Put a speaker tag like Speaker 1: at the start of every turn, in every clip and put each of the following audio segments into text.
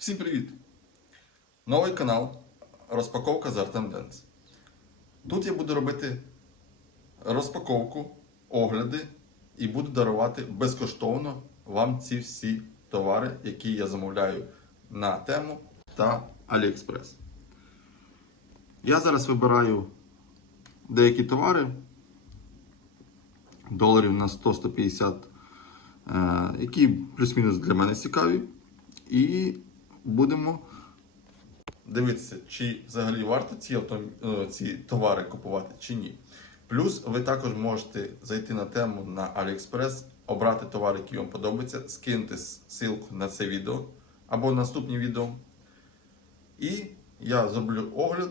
Speaker 1: Всім привіт! Новий канал Розпаковка з Артем Денис. Тут я буду робити розпаковку, огляди і буду дарувати безкоштовно вам ці всі товари, які я замовляю на тему та AliExpress. Я зараз вибираю деякі товари доларів на 100-150, е, які плюс-мінус для мене цікаві. І будемо дивитися, чи взагалі варто ці, авто, е, ці товари купувати чи ні. Плюс ви також можете зайти на тему на AliExpress, обрати товар, який вам подобається, скинути ссылку на це відео або наступні відео. І я зроблю огляд.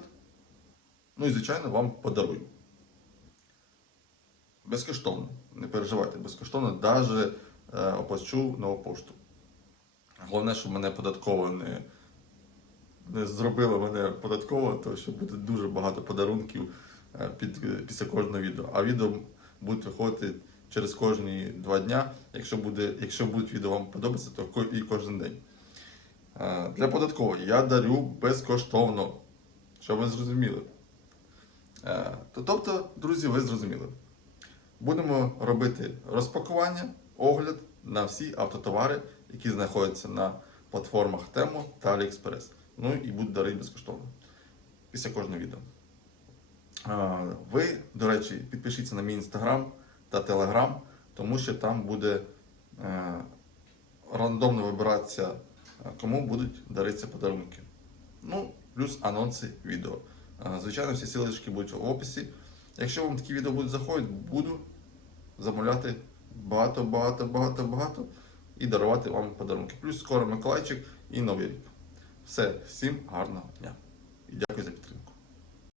Speaker 1: Ну і, звичайно, вам подарую. Безкоштовно. Не переживайте, безкоштовно, навіть е, оплачу нову пошту. Головне, щоб мене податково не, не зробило мене податково, то що буде дуже багато подарунків е, під, після кожного відео. А відео будуть виходити через кожні два дня. Якщо, буде, якщо будуть відео вам подобатися, то і кожен день. Е, Для податкової я дарю безкоштовно, щоб ви зрозуміли. Е, Тобто, друзі, ви зрозуміли. Будемо робити розпакування, огляд на всі автотовари, які знаходяться на платформах Temu та AliExpress. Ну і будуть дарити безкоштовно після кожного відео. Ви, до речі, підпишіться на мій інстаграм та телеграм, тому що там буде е, рандомно вибиратися, е, кому будуть даритися подарунки. Ну, плюс анонси відео. Звичайно, всі силочки будуть в описі. Якщо вам такі відео будуть заходити, буду замовляти багато, багато, багато, багато і дарувати вам подарунки. Плюс скоро Миколайчик і Новий рік. Все, всім гарного дня і дякую за підтримку.